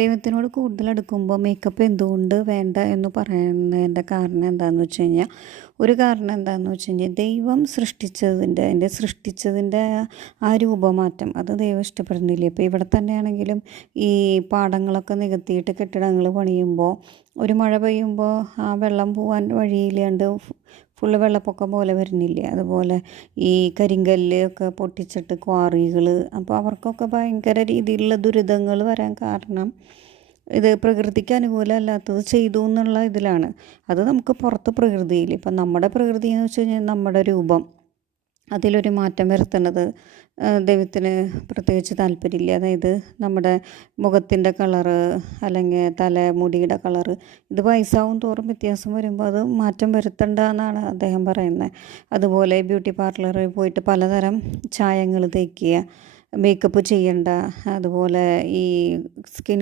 ദൈവത്തിനോട് കൂടുതൽ അടുക്കുമ്പോൾ മേക്കപ്പ് എന്തുകൊണ്ട് വേണ്ട എന്ന് പറയുന്നതിൻ്റെ കാരണം എന്താണെന്ന് വെച്ച് കഴിഞ്ഞാൽ, ഒരു കാരണം എന്താണെന്ന് വെച്ച് കഴിഞ്ഞാൽ ദൈവം സൃഷ്ടിച്ചതിൻ്റെ ആ രൂപമാറ്റം അത് ദൈവം ഇഷ്ടപ്പെടുന്നില്ല. ഇപ്പോൾ ഇവിടെ തന്നെയാണെങ്കിലും ഈ പാടങ്ങളൊക്കെ നികത്തിയിട്ട് കെട്ടിടങ്ങൾ പണിയുമ്പോൾ ഒരു മഴ പെയ്യുമ്പോൾ ആ വെള്ളം പോകാൻ വഴിയില്ലാണ്ട് ഫുള്ള് വെള്ളപ്പൊക്കം പോലെ വരുന്നില്ലേ. അതുപോലെ ഈ കരിങ്കല്ല് ഒക്കെ പൊട്ടിച്ചിട്ട് ക്വാറികൾ, അപ്പോൾ അവർക്കൊക്കെ ഭയങ്കര രീതിയിലുള്ള ദുരിതങ്ങൾ വരാൻ കാരണം ഇത് പ്രകൃതിക്ക് അനുകൂലമല്ലാത്തത് ചെയ്തു എന്നുള്ള ഇതിലാണ്. അത് നമുക്ക് പുറത്ത് പ്രകൃതിയിൽ, ഇപ്പം നമ്മുടെ പ്രകൃതി എന്ന് വെച്ച് കഴിഞ്ഞാൽ നമ്മുടെ രൂപം, അതിലൊരു മാറ്റം വരുത്തുന്നത് ദൈവത്തിന് പ്രത്യേകിച്ച് താല്പര്യമില്ല. അതായത് നമ്മുടെ മുഖത്തിൻ്റെ കളറ് അല്ലെങ്കിൽ തലമുടിയുടെ കളറ് ഇത് വയസ്സാവും തോറും വ്യത്യാസം വരുമ്പോൾ അത് മാറ്റം വരുത്തണ്ട എന്നാണ് അദ്ദേഹം പറയുന്നത്. അതുപോലെ ബ്യൂട്ടി പാർലറിൽ പോയിട്ട് പലതരം ചായങ്ങൾ തേക്കുക, മേക്കപ്പ് ചെയ്യണ്ട, അതുപോലെ ഈ സ്കിൻ